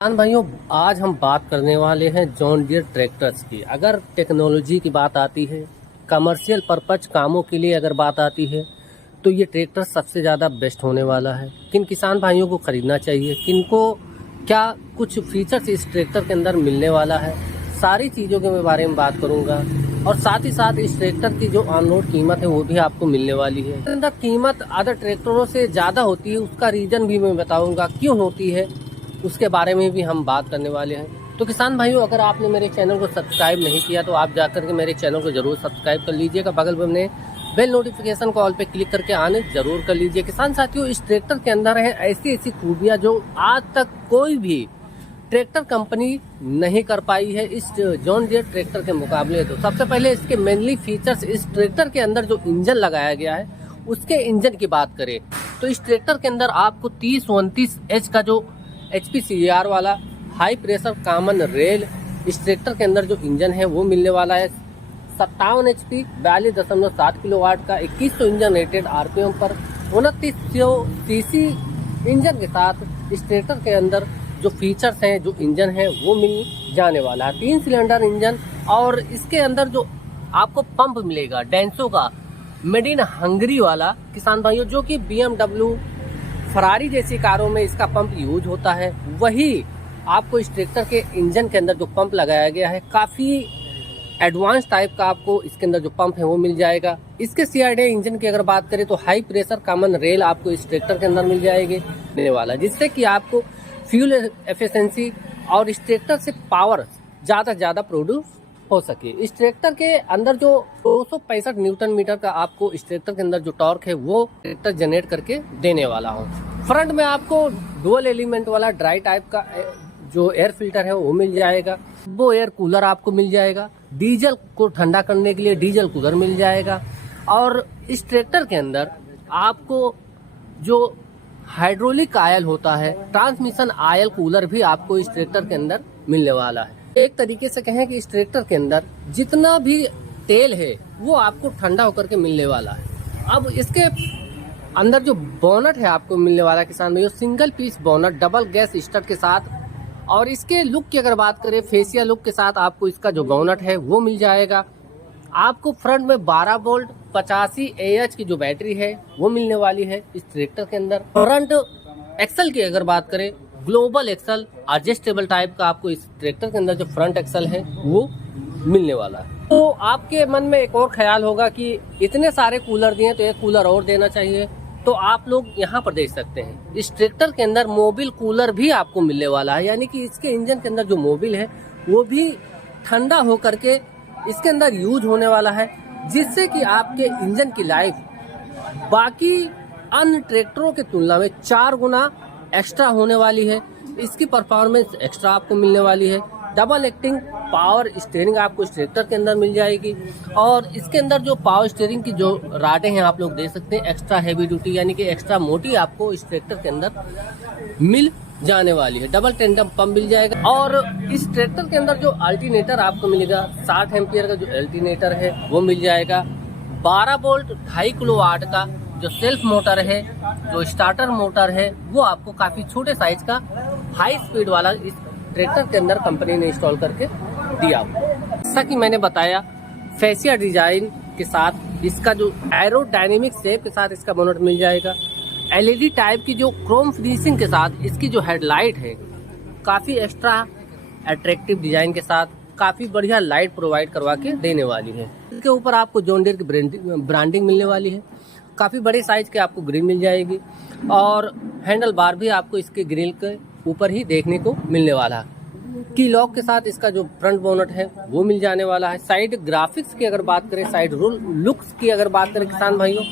किसान भाइयों, आज हम बात करने वाले हैं जॉन डियर ट्रैक्टर्स की। अगर टेक्नोलॉजी की बात आती है, कमर्शियल पर्पज कामों के लिए अगर बात आती है, तो ये ट्रैक्टर सबसे ज़्यादा बेस्ट होने वाला है। किन किसान भाइयों को ख़रीदना चाहिए, किनको क्या कुछ फीचर्स इस ट्रैक्टर के अंदर मिलने वाला है, सारी चीज़ों के बारे में बात करूँगा। और साथ ही साथ इस ट्रैक्टर की जो ऑन रोड कीमत है वो भी आपको मिलने वाली है। इसके अंदर कीमत अदर ट्रैक्टरों से ज़्यादा होती है, उसका रीज़न भी मैं बताऊँगा क्यों होती है, उसके बारे में भी हम बात करने वाले हैं। तो किसान भाइयों, अगर आपने मेरे चैनल को सब्सक्राइब नहीं किया तो आप जाकर के मेरे चैनल को जरूर सब्सक्राइब कर लीजिएगा। बगल में हमने बेल नोटिफिकेशन कॉल पे क्लिक करके आने जरूर कर लीजिए। किसान साथियों, इस ट्रैक्टर के अंदर है ऐसी ऐसी खूबियां जो आज तक कोई भी ट्रैक्टर कंपनी नहीं कर पाई है इस जॉन डियर ट्रैक्टर के मुकाबले। तो सबसे पहले इसके मेनली फीचर्स, इस ट्रैक्टर के अंदर जो इंजन लगाया गया है उसके इंजन की बात करें तो इस ट्रैक्टर के अंदर आपको 30-29 का जो HPCR वाला हाई प्रेशर कॉमन रेल इस ट्रैक्टर के अंदर जो इंजन है वो मिलने वाला है। 57 HP 42.7 किलोवाट का 2100 इंजन रेटेड RPM पर 2900 सीसी इंजन के साथ इस ट्रैक्टर के अंदर जो फीचर्स हैं, जो इंजन है वो मिल जाने वाला है। 3 सिलेंडर इंजन और इसके अंदर जो आपको पंप मिलेगा डेंसो का मेड इन हंगरी वाला किसान भाइयों, जो कि BMW फरारी जैसी कारों में इसका पंप यूज होता है, वही आपको इस ट्रैक्टर के इंजन के अंदर जो पंप लगाया गया है काफ़ी एडवांस टाइप का आपको इसके अंदर जो पंप है वो मिल जाएगा। इसके CRD इंजन की अगर बात करें तो हाई प्रेशर कॉमन रेल आपको इस ट्रैक्टर के अंदर मिल जाएगी मिलने वाला, जिससे कि आपको फ्यूल एफिशिएंसी और इस ट्रैक्टर से पावर ज़्यादा से ज़्यादा प्रोड्यूस हो सके। इस ट्रैक्टर के अंदर जो 265 न्यूटन मीटर का आपको इस ट्रैक्टर के अंदर जो टॉर्क है वो ट्रैक्टर जनरेट करके देने वाला हो। फ्रंट में आपको डुअल एलिमेंट वाला ड्राई टाइप का जो एयर फिल्टर है वो मिल जाएगा। वो एयर कूलर आपको मिल जाएगा। डीजल को ठंडा करने के लिए डीजल कूलर मिल जाएगा। और इस ट्रैक्टर के अंदर आपको जो हाइड्रोलिक आयल होता है, ट्रांसमिशन आयल कूलर भी आपको इस ट्रैक्टर के अंदर मिलने वाला है। एक तरीके से कहें कि इस ट्रैक्टर के अंदर जितना भी तेल है वो आपको ठंडा होकर के मिलने वाला है। अब इसके अंदर जो बोनट है आपको मिलने वाला है किसान भाइयों, single piece bonnet double gas stud के साथ। और इसके लुक की अगर बात करें, फेसिया लुक के साथ आपको इसका जो बोनट है वो मिल जाएगा। आपको फ्रंट में 12 वोल्ट 85 AH की जो बैटरी है वो मिलने वाली है इस ट्रैक्टर के अंदर। फ्रंट एक्सल की अगर बात करें, ग्लोबल एक्सल एडजस्टेबल टाइप का आपको इस ट्रैक्टर के अंदर जो फ्रंट एक्सल है वो मिलने वाला है। तो आपके मन में एक और ख्याल होगा कि इतने सारे कूलर दिए तो एक कूलर और देना चाहिए, तो आप लोग यहाँ पर देख सकते हैं इस ट्रैक्टर के अंदर मोबिल कूलर भी आपको मिलने वाला है। यानी कि इसके इंजन के अंदर जो मोबिल है वो भी ठंडा होकर के इसके अंदर यूज होने वाला है, जिससे कि आपके इंजन की लाइफ बाकी अन्य ट्रैक्टरों की तुलना में 4 गुना एक्स्ट्रा होने वाली है। इसकी परफॉर्मेंस एक्स्ट्रा आपको मिलने वाली है। डबल एक्टिंग पावर स्टीयरिंग आपको इस ट्रैक्टर के अंदर मिल जाएगी। और इसके अंदर जो पावर स्टीयरिंग की जो राडें हैं आप लोग देख सकते हैं, एक्स्ट्रा हैवी ड्यूटी यानी कि एक्स्ट्रा मोटी आपको इस ट्रैक्टर के अंदर मिल जाने वाली है। डबल टेंडम पंप मिल जाएगा। और इस ट्रैक्टर के अंदर जो अल्टरनेटर आपको मिलेगा, 60 एम्पियर का जो अल्टरनेटर है वो मिल जाएगा। 12 वोल्ट 2.5 किलोवाट का जो सेल्फ मोटर है, जो स्टार्टर मोटर है, वो आपको काफी छोटे साइज का हाई स्पीड वाला इस ट्रैक्टर के अंदर कंपनी ने इंस्टॉल करके दिया। जैसा कि मैंने बताया, फेसिया डिजाइन के साथ इसका जो एरोडायनेमिक शेप के साथ इसका बोनट मिल जाएगा। LED टाइप की जो क्रोम फिनिशिंग के साथ इसकी जो हेडलाइट है काफी एक्स्ट्रा अट्रैक्टिव डिजाइन के साथ काफी बढ़िया लाइट प्रोवाइड करवा के देने वाली है। इसके ऊपर आपको जॉन डियर की ब्रांडिंग मिलने वाली है। काफी बड़े साइज के आपको ग्रिल मिल जाएगी और हैंडल बार भी आपको इसके ग्रिल के ऊपर ही देखने को मिलने वाला है। की लॉक के साथ इसका जो फ्रंट बोनट है वो मिल जाने वाला है। साइड ग्राफिक्स की अगर बात करें, साइड लुक्स की अगर बात करें किसान भाइयों,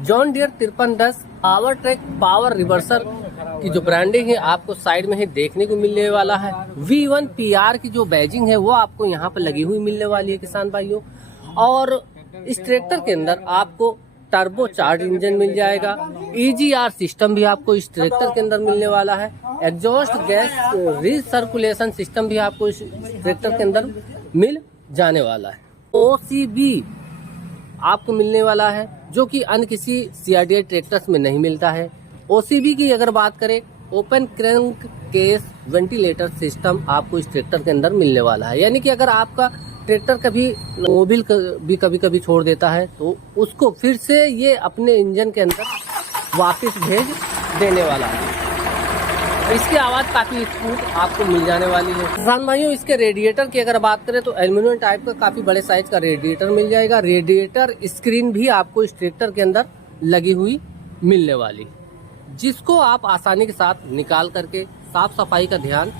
John Deere 5310 power track power reverser की जो ब्रांडिंग है आपको साइड में ही देखने को मिलने वाला है। V1 PR की जो बैजिंग है वो आपको यहाँ पर लगी हुई मिलने वाली है किसान भाइयों। और इस ट्रैक्टर के अंदर आपको टर्बो चार्ज इंजन मिल जाएगा। EGR सिस्टम भी आपको इस ट्रैक्टर के अंदर मिलने वाला है। एग्जॉस्ट गैस रिसर्कुलेशन सिस्टम भी आपको इस ट्रैक्टर के अंदर मिल जाने वाला है। OCB आपको मिलने वाला है, जो कि अन्य किसी CRDI ट्रैक्टर्स में नहीं मिलता है। OCB की अगर बात करें, open crank case ventilator system आपको इस ट्रैक्टर के अंदर मिलने वाला है। यानी कि अगर आपका ट्रैक्टर कभी मोबिल भी कभी कभी छोड़ देता है तो उसको फिर से ये अपने इंजन के अंदर वापस भेज देने वाला है। इसकी आवाज़ काफ़ी स्मूथ आपको मिल जाने वाली है। किसान भाइयों, इसके रेडिएटर की अगर बात करें तो एल्यूमिनियम टाइप का काफ़ी बड़े साइज का रेडिएटर मिल जाएगा। रेडिएटर स्क्रीन भी आपको इस ट्रैक्टर के अंदर लगी हुई मिलने वाली, जिसको आप आसानी के साथ निकाल करके साफ सफाई का ध्यान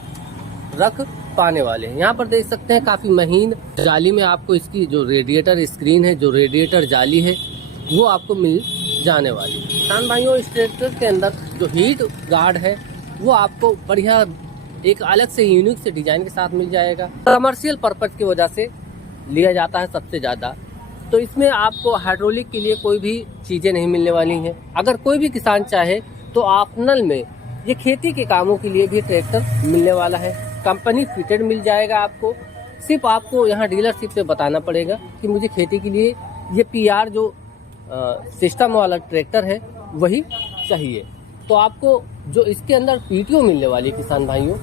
रख पाने वाले हैं। यहाँ पर देख सकते हैं काफ़ी महीन जाली में आपको इसकी जो रेडिएटर स्क्रीन है, जो रेडिएटर जाली है, वो आपको मिल जाने वाली है। किसान भाइयों, इस ट्रैक्टर के अंदर जो हीट गार्ड है वो आपको बढ़िया एक अलग से यूनिक से डिजाइन के साथ मिल जाएगा। कमर्शियल पर्पज की वजह से लिया जाता है सबसे ज़्यादा। तो इसमें आपको हाइड्रोलिक के लिए कोई भी चीज़ें नहीं मिलने वाली हैं। अगर कोई भी किसान चाहे तो ऑप्शनल में ये खेती के कामों के लिए भी ट्रैक्टर मिलने वाला है। कंपनी फिटेड मिल जाएगा आपको। सिर्फ आपको यहाँ डीलरशिप पे बताना पड़ेगा कि मुझे खेती के लिए ये PR जो सिस्टम वाला ट्रैक्टर है वही चाहिए। तो आपको जो इसके अंदर PTO मिलने वाली है किसान भाइयों,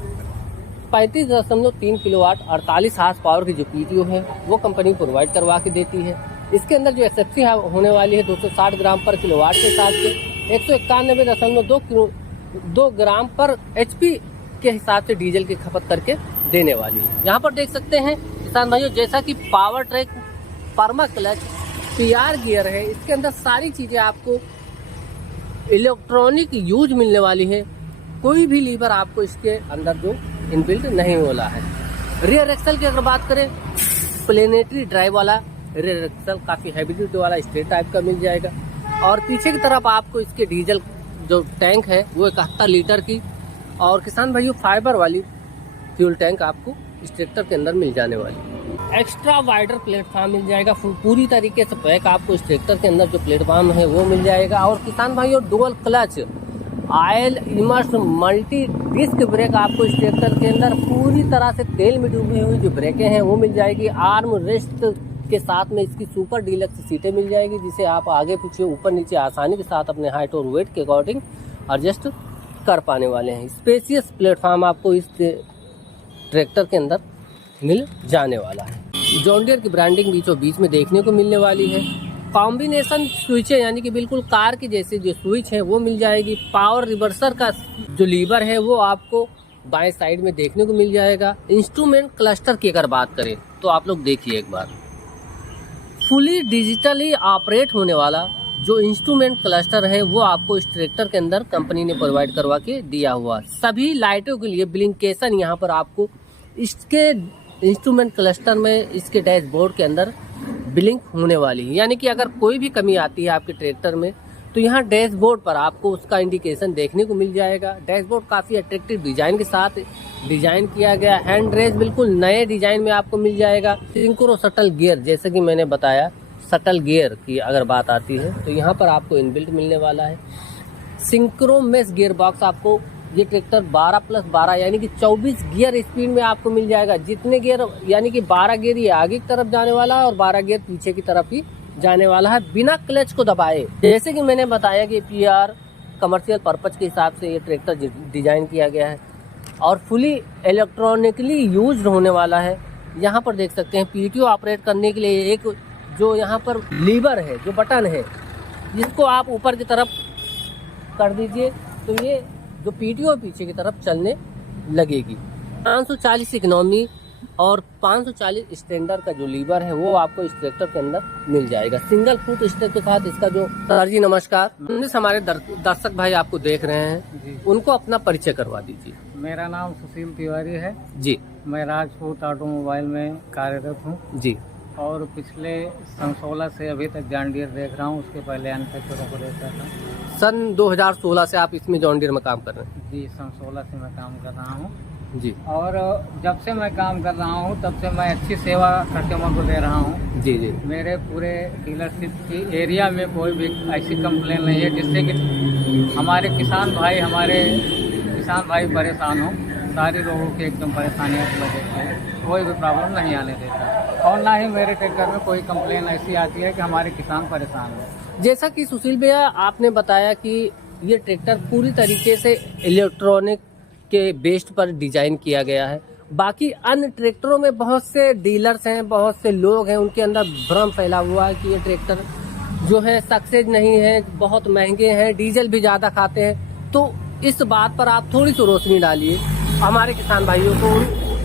35.3 किलोवाट 48 हार्स पावर की जो PTO है वो कंपनी प्रोवाइड करवा के देती है। इसके अंदर जो SFC होने वाली है 260 ग्राम पर किलोवाट के हिसाब से 191.2 ग्राम पर HP के हिसाब से डीजल की खपत करके देने वाली है। यहाँ पर देख सकते हैं किसान भाइयों, जैसा कि पावर ट्रैक, परमा क्लच, PR गियर है, इसके अंदर सारी चीज़ें आपको इलेक्ट्रॉनिक यूज मिलने वाली है। कोई भी लीवर आपको इसके अंदर जो इनबिल्ट नहीं होला है। रियर एक्सल की अगर बात करें, प्लेनेटरी ड्राइव वाला रियर एक्सल काफ़ी हैवी ड्यूटी वाला स्ट्रेट टाइप का मिल जाएगा। और पीछे की तरफ आपको इसके डीजल जो टैंक है वो 71 लीटर की, और किसान भाइयों फाइबर वाली फ्यूल टैंक आपको इस ट्रैक्टर के अंदर मिल जाने वाली। एक्स्ट्रा वाइडर प्लेटफॉर्म मिल जाएगा। पूरी तरीके से पैक आपको इस ट्रैक्टर के अंदर जो प्लेटफॉर्म है वो मिल जाएगा। और किसान भाइयों, dual clutch, oil immerse multi disc brake आपको इस ट्रैक्टर के अंदर पूरी तरह से तेल में डूबी हुई जो ब्रेकें हैं वो मिल जाएगी। आर्म रेस्ट के साथ में इसकी सुपर डीलक्स सीटें मिल जाएगी, जिसे आप आगे पीछे ऊपर नीचे आसानी के साथ अपने हाइट और वेट के अकॉर्डिंग एडजस्ट कर पाने वाले हैं। स्पेसियस प्लेटफॉर्म आपको इस ट्रैक्टर के अंदर मिल जाने वाला है। जॉन डियर की ब्रांडिंग बीचों बीच में देखने को मिलने वाली है। कॉम्बिनेशन स्विचें यानी कि बिल्कुल कार की जैसी जो स्विच है वो मिल जाएगी। पावर रिवर्सर का जो लीवर है वो आपको बाएं साइड में देखने को मिल जाएगा। इंस्ट्रूमेंट क्लस्टर की अगर बात करें तो आप लोग देखिए एक बार, फुली डिजिटली ऑपरेट होने वाला जो इंस्ट्रूमेंट क्लस्टर है वो आपको इस ट्रैक्टर के अंदर कंपनी ने प्रोवाइड करवा के दिया हुआ। सभी लाइटों के लिए ब्लिंकेशन यहाँ पर आपको इसके इंस्ट्रूमेंट क्लस्टर में, इसके डैशबोर्ड के अंदर ब्लिंक होने वाली है। यानी कि अगर कोई भी कमी आती है आपके ट्रैक्टर में तो यहाँ डैशबोर्ड पर आपको उसका इंडिकेशन देखने को मिल जाएगा। डैशबोर्ड काफ़ी अट्रैक्टिव डिजाइन के साथ डिजाइन किया गया। हैंड रेस्ट बिल्कुल नए डिजाइन में आपको मिल जाएगा। सिंक्रो शटल गियर, जैसे कि मैंने बताया, शटल गियर की अगर बात आती है तो यहाँ पर आपको इनबिल्ट मिलने वाला है। सिंक्रो मेस गियर बॉक्स आपको ये ट्रैक्टर 12+12 यानी कि 24 गियर स्पीड में आपको मिल जाएगा। जितने गियर यानी कि 12 गियर ये आगे की तरफ जाने वाला है और 12 गियर पीछे की तरफ ही जाने वाला है बिना क्लच को दबाए। जैसे कि मैंने बताया कि PR कमर्शियल पर्पज के हिसाब से ये ट्रैक्टर डिजाइन किया गया है और फुली इलेक्ट्रॉनिकली यूज होने वाला है। यहाँ पर देख सकते हैं PTO ऑपरेट करने के लिए एक जो यहाँ पर लीवर है, जो बटन है, जिसको आप ऊपर की तरफ कर दीजिए तो ये जो PTO पीछे की तरफ चलने लगेगी। 540 इकोनॉमी और 540 स्टैंडर्ड का जो लीवर है वो आपको इस ट्रैक्टर के अंदर मिल जाएगा। सिंगल फुट स्टेप के साथ इसका जो सर जी नमस्कार, हमारे दर्शक भाई आपको देख रहे हैं, उनको अपना परिचय करवा दीजिए। मेरा नाम सुशील तिवारी है जी। मैं राजपूत ऑटोमोबाइल में कार्यरत हूँ जी। और पिछले सन 16 से अभी तक जॉन डियर देख रहा हूँ। उसके पहले अन्य ट्रैक्टरों को देखता था। सन 2016 से आप इसमें जॉन डियर में काम कर रहे हैं? जी, सन 16 से मैं काम कर रहा हूँ जी। और जब से मैं काम कर रहा हूँ तब से मैं अच्छी सेवा कस्टमर को दे रहा हूँ। जी जी। मेरे पूरे डीलरशिप की एरिया में कोई भी ऐसी कंप्लेन नहीं है जिससे कि हमारे किसान भाई परेशान हो। सारे लोगों की एकदम परेशानियों की वजह से कोई भी प्रॉब्लम नहीं आने देता और ना ही मेरे ट्रैक्टर में कोई कंप्लेन ऐसी आती है कि हमारे किसान परेशान हो। जैसा कि सुशील भैया आपने बताया कि ये ट्रैक्टर पूरी तरीके से इलेक्ट्रॉनिक उसके बेस्ड पर डिजाइन किया गया है। बाकी अन्य ट्रैक्टरों में बहुत से डीलर्स हैं, बहुत से लोग हैं, उनके अंदर भ्रम फैला हुआ है कि ये ट्रैक्टर जो है सक्सेस नहीं है, बहुत महंगे हैं, डीजल भी ज़्यादा खाते हैं। तो इस बात पर आप थोड़ी सी रोशनी डालिए हमारे किसान भाइयों को,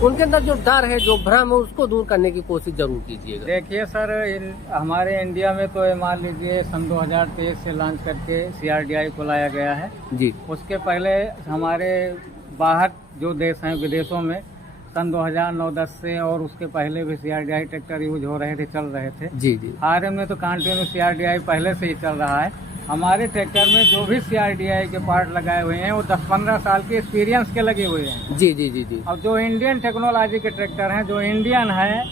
उनके अंदर जो डर है, जो भ्रम है, उसको दूर करने की कोशिश जरूर कीजिएगा। देखिए सर, हमारे इंडिया में तो ये मान लीजिए सन 2023 से लॉन्च करके CRDI को लाया गया है जी। उसके पहले हमारे बाहर जो देश हैं, विदेशों में सन 2009-10 से और उसके पहले भी CRDI ट्रैक्टर यूज हो रहे थे, चल रहे थे। जी जी। RM में तो कंटिन्यू CRDI पहले से ही चल रहा है। हमारे ट्रैक्टर में जो भी CRDI के पार्ट लगाए हुए हैं वो 10-15 साल के एक्सपीरियंस के लगे हुए हैं। जी जी जी जी। अब जो इंडियन टेक्नोलॉजी के ट्रैक्टर हैं, जो इंडियन है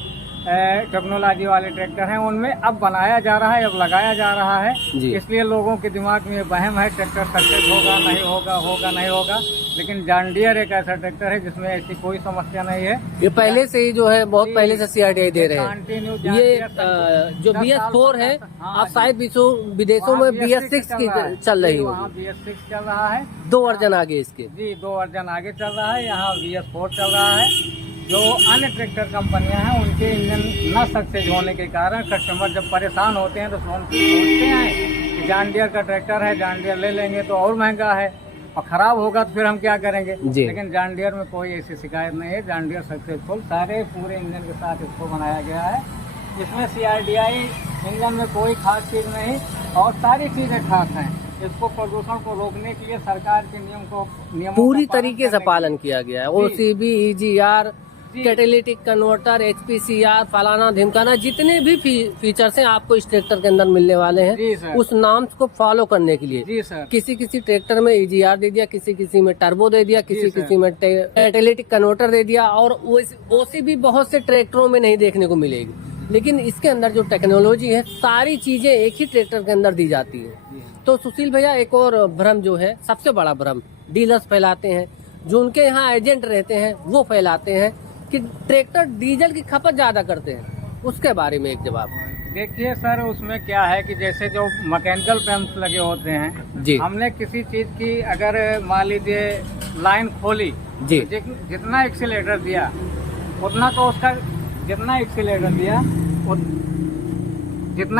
टेक्नोलॉजी वाले ट्रैक्टर हैं, उनमें अब बनाया जा रहा है, अब लगाया जा रहा है। इसलिए लोगों के दिमाग में ये वहम है ट्रैक्टर सक्सेस होगा नहीं होगा, होगा नहीं होगा। लेकिन जॉन डियर एक ऐसा ट्रैक्टर है जिसमें ऐसी कोई समस्या नहीं है। ये पहले से ही जो है बहुत पहले से CRDI दे रहे हैं। कंटिन्यू ये जो BS4 है, अब शायद विदेशों में BS6 की चल रही वहाँ होगी। BS6 चल रहा है, 2 वर्जन आगे इसके। जी 2 वर्जन आगे चल रहा है। यहाँ BS4 चल रहा है। जो अन्य ट्रैक्टर कंपनियां हैं, उनके इंजन न सक्सेस होने के कारण कस्टमर जब परेशान होते हैं तो सोचते हैं कि जॉन डियर का ट्रैक्टर है, जॉन डियर ले लेंगे तो और महंगा है और खराब होगा तो फिर हम क्या करेंगे। लेकिन जॉन डियर में कोई ऐसी शिकायत नहीं है। जॉन डियर सक्सेसफुल सारे पूरे इंजन के साथ इसको बनाया गया है। इसमें CRDI इंजन में कोई खास चीज़ नहीं और सारी चीज़ें खास हैं। इसको प्रदूषण को रोकने के लिए सरकार के नियमों पूरी तरीके से पालन किया गया है। OCB, EGR, catalytic converter, HPCR, फलाना ढिमकाना, जितने भी फीचर्स हैं आपको इस ट्रैक्टर के अंदर मिलने वाले हैं, उस नाम को फॉलो करने के लिए। जी सर। किसी ट्रैक्टर में EGR दे दिया, किसी में टर्बो दे दिया, किसी में कैटेलिटिक कन्वर्टर दे दिया, और OCB बहुत से ट्रैक्टरों में नहीं देखने को मिलेगी। लेकिन इसके अंदर जो टेक्नोलॉजी है, सारी चीजें एक ही ट्रैक्टर के अंदर दी जाती है। तो सुशील भैया, एक और भ्रम जो है, सबसे बड़ा भ्रम डीलर्स फैलाते हैं, जो उनके यहाँ एजेंट रहते हैं वो फैलाते हैं कि ट्रैक्टर डीजल की खपत ज्यादा करते हैं। उसके बारे में एक जवाब। देखिए सर, उसमें क्या है कि जैसे जो मैकेनिकल पंप्स लगे होते हैं जी, हमने किसी चीज की अगर मान लीजिए लाइन खोली जी, जितना एक्सीलेटर दिया उतना तो उसका जितना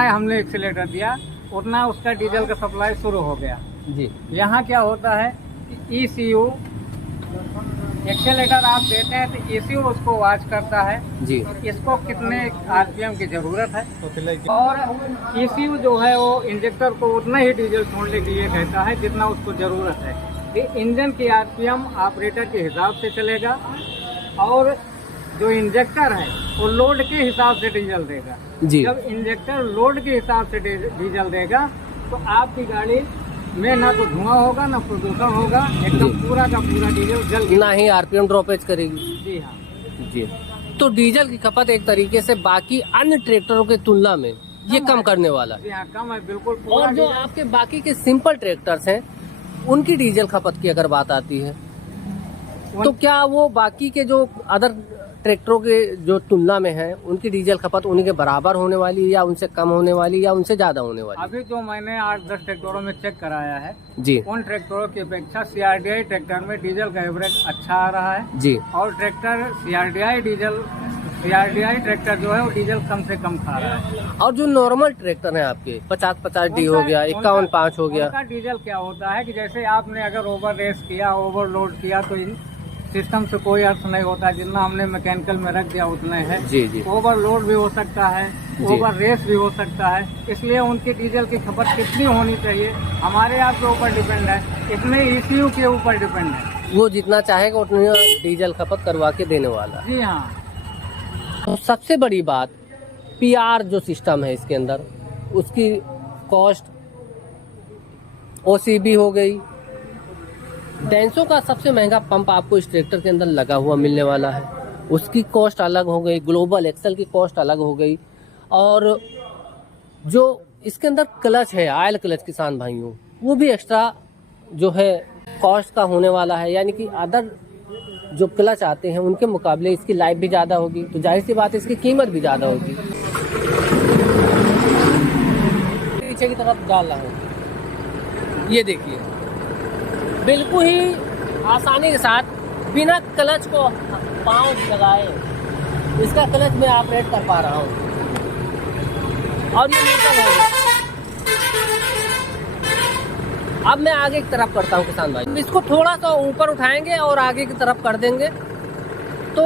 हमने एक्सीलेटर दिया उतना उसका डीजल का सप्लाई शुरू हो गया जी। यहाँ क्या होता है, ECU एक्सीलेटर आप देते हैं तो ECU उसको वॉच करता है जी, इसको कितने RPM की जरूरत है, और ECU जो है वो इंजेक्टर को उतना ही डीजल छोड़ने के लिए कहता है जितना उसको जरूरत है। ये इंजन की RPM ऑपरेटर के हिसाब से चलेगा और जो इंजेक्टर है वो लोड के हिसाब से डीजल देगा जी। जब इंजेक्टर लोड के हिसाब से डीजल देगा तो आपकी गाड़ी में ना तो धुआं होगा ना प्रदूषण होगा, एकदम पूरा का पूरा डीजल जल ना ही RPM ड्रॉपेज करेगी। जी हाँ जी। तो डीजल की खपत एक तरीके से बाकी अन्य ट्रैक्टरों की तुलना में ये कम करने वाला है। जी हाँ, कम है बिल्कुल। और जो आपके बाकी के सिंपल ट्रैक्टर्स हैं उनकी डीजल खपत की अगर बात आती है तो क्या वो बाकी के जो अदर ट्रैक्टरों के जो तुलना में है उनकी डीजल खपत उन्हीं के बराबर होने वाली है, या उनसे कम होने वाली, या उनसे ज्यादा होने वाली? अभी जो मैंने 8-10 ट्रैक्टरों में चेक कराया है जी, उन ट्रैक्टरों की अपेक्षा CRDI ट्रैक्टर में डीजल का एवरेज अच्छा आ रहा है जी। और ट्रैक्टर CRDI ट्रैक्टर जो है वो डीजल कम से कम खा रहा है। और जो नॉर्मल ट्रैक्टर है आपके 50-50D हो गया, 51-5 हो गया, उनका डीजल क्या होता है कि जैसे आपने अगर ओवर रेस किया, ओवरलोड किया तो सिस्टम से कोई अर्थ नहीं होता, जितना हमने मैकेनिकल में रख दिया उतना है जी जी। ओवरलोड भी हो सकता है, ओवर रेस भी हो सकता है, इसलिए उनकी डीजल की खपत कितनी होनी चाहिए हमारे आप के ऊपर डिपेंड है, इसमें ECU के ऊपर डिपेंड है। वो जितना चाहेगा उतना डीजल खपत करवा के देने वाला। जी हाँ। तो सबसे बड़ी बात PR जो सिस्टम है इसके अंदर, उसकी कॉस्ट, OCB हो गई, डेंसो का सबसे महंगा पंप आपको इस ट्रैक्टर के अंदर लगा हुआ मिलने वाला है, उसकी कॉस्ट अलग हो गई, ग्लोबल एक्सेल की कॉस्ट अलग हो गई, और जो इसके अंदर क्लच है, ऑयल क्लच किसान भाइयों, वो भी एक्स्ट्रा जो है कॉस्ट का होने वाला है। यानी कि अदर जो क्लच आते हैं उनके मुकाबले इसकी लाइफ भी ज़्यादा होगी, तो जाहिर सी बात है इसकी कीमत भी ज़्यादा होगी। पीछे की तरफ डाल रहा हूँ, ये देखिए बिल्कुल ही आसानी के साथ बिना क्लच को पाँव लगाए इसका क्लच मैं ऑपरेट कर पा रहा हूँ और ये न्यूट्रल हो गया। अब मैं आगे की तरफ करता हूँ किसान भाई, इसको थोड़ा सा ऊपर उठाएंगे और आगे की तरफ कर देंगे तो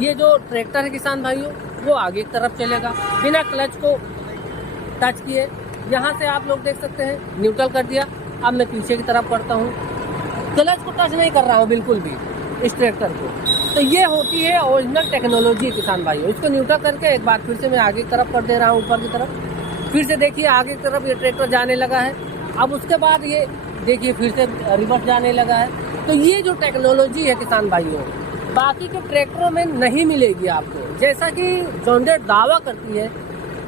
ये जो ट्रैक्टर है किसान भाइयों वो आगे की तरफ चलेगा बिना क्लच को टच किए। यहाँ से आप लोग देख सकते हैं न्यूट्रल कर दिया। अब मैं पीछे की तरफ करता हूँ, क्लच को टच नहीं कर रहा हूँ बिल्कुल भी इस ट्रैक्टर को। तो ये होती है ओरिजिनल टेक्नोलॉजी किसान भाइयों। इसको न्यूट्रल करके एक बार फिर से मैं आगे की तरफ कर दे रहा हूँ, ऊपर की तरफ। फिर से देखिए आगे की तरफ ये ट्रैक्टर जाने लगा है। अब उसके बाद ये देखिए फिर से रिवर्स जाने लगा है। तो ये जो टेक्नोलॉजी है किसान भाइयों बाकी के ट्रैक्टरों में नहीं मिलेगी आपको। जैसा कि जॉन डीयर दावा करती है,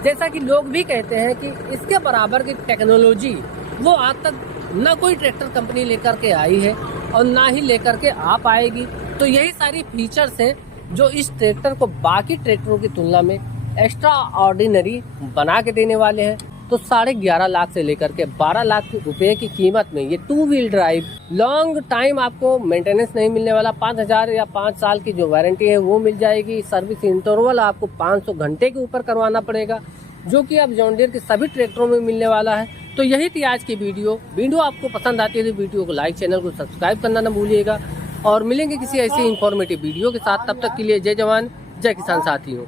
जैसा कि लोग भी कहते हैं कि इसके बराबर की टेक्नोलॉजी वो आज तक न कोई ट्रैक्टर कंपनी लेकर के आई है और ना ही लेकर के आ पाएगी। तो यही सारी फीचर्स हैं जो इस ट्रैक्टर को बाकी ट्रैक्टरों की तुलना में एक्स्ट्रा ऑर्डिनरी बना के देने वाले हैं। तो 11.5 लाख से लेकर के 12 लाख रुपए की कीमत में ये 2 व्हील ड्राइव लॉन्ग टाइम आपको मेंटेनेंस नहीं मिलने वाला। 5,000 या 5 साल की जो वारंटी है वो मिल जाएगी। सर्विस इंटरवल आपको 500 घंटे के ऊपर करवाना पड़ेगा, जो कि अब जॉन डीयर के सभी ट्रैक्टरों में मिलने वाला है। तो यही थी आज की वीडियो आपको पसंद आती है तो वीडियो को लाइक, चैनल को सब्सक्राइब करना न भूलिएगा। और मिलेंगे किसी ऐसी इंफॉर्मेटिव वीडियो के साथ। तब तक के लिए जय जवान जय किसान साथियों।